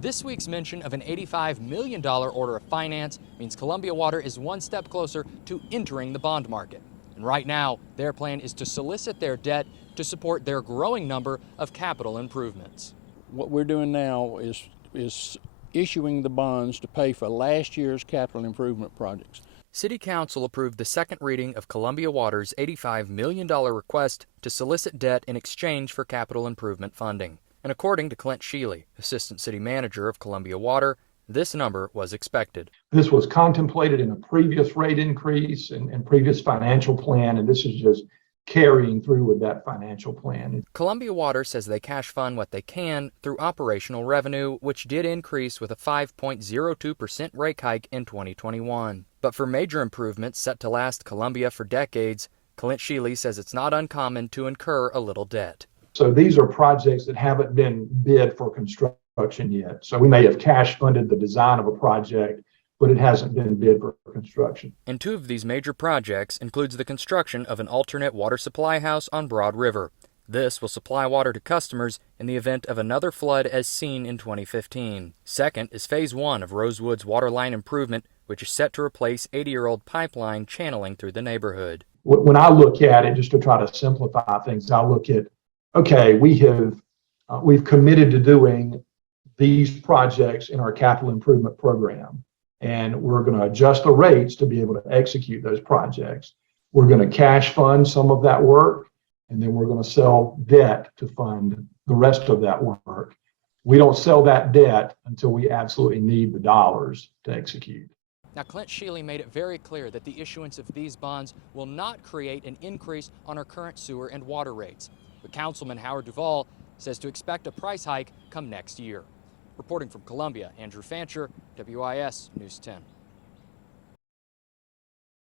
This week's mention of an $85 million order of finance means Columbia Water is one step closer to entering the bond market. And right now, their plan is to solicit their debt to support their growing number of capital improvements. What we're doing now is issuing the bonds to pay for last year's capital improvement projects. City Council approved the second reading of Columbia Water's $85 million request to solicit debt in exchange for capital improvement funding. And according to Clint Sheely, Assistant City Manager of Columbia Water, this number was expected. This was contemplated in a previous rate increase and previous financial plan, and this is just carrying through with that financial plan. Columbia Water says they cash fund what they can through operational revenue, which did increase with a 5.02% rate hike in 2021. But for major improvements set to last Columbia for decades, Clint Sheely says it's not uncommon to incur a little debt. So these are projects that haven't been bid for construction yet. So we may have cash funded the design of a project, but it hasn't been bid for construction. And two of these major projects includes the construction of an alternate water supply house on Broad River. This will supply water to customers in the event of another flood as seen in 2015. Second is Phase 1 of Rosewood's water line improvement, which is set to replace 80-year-old pipeline channeling through the neighborhood. When I look at it, just to try to simplify things, I look at, okay, we've committed to doing these projects in our capital improvement program, and we're going to adjust the rates to be able to execute those projects. We're going to cash fund some of that work, and then we're going to sell debt to fund the rest of that work. We don't sell that debt until we absolutely need the dollars to execute. Now, Clint Sheely made it very clear that the issuance of these bonds will not create an increase on our current sewer and water rates. But Councilman Howard Duvall says to expect a price hike come next year. Reporting from Columbia, Andrew Fancher, WIS News 10.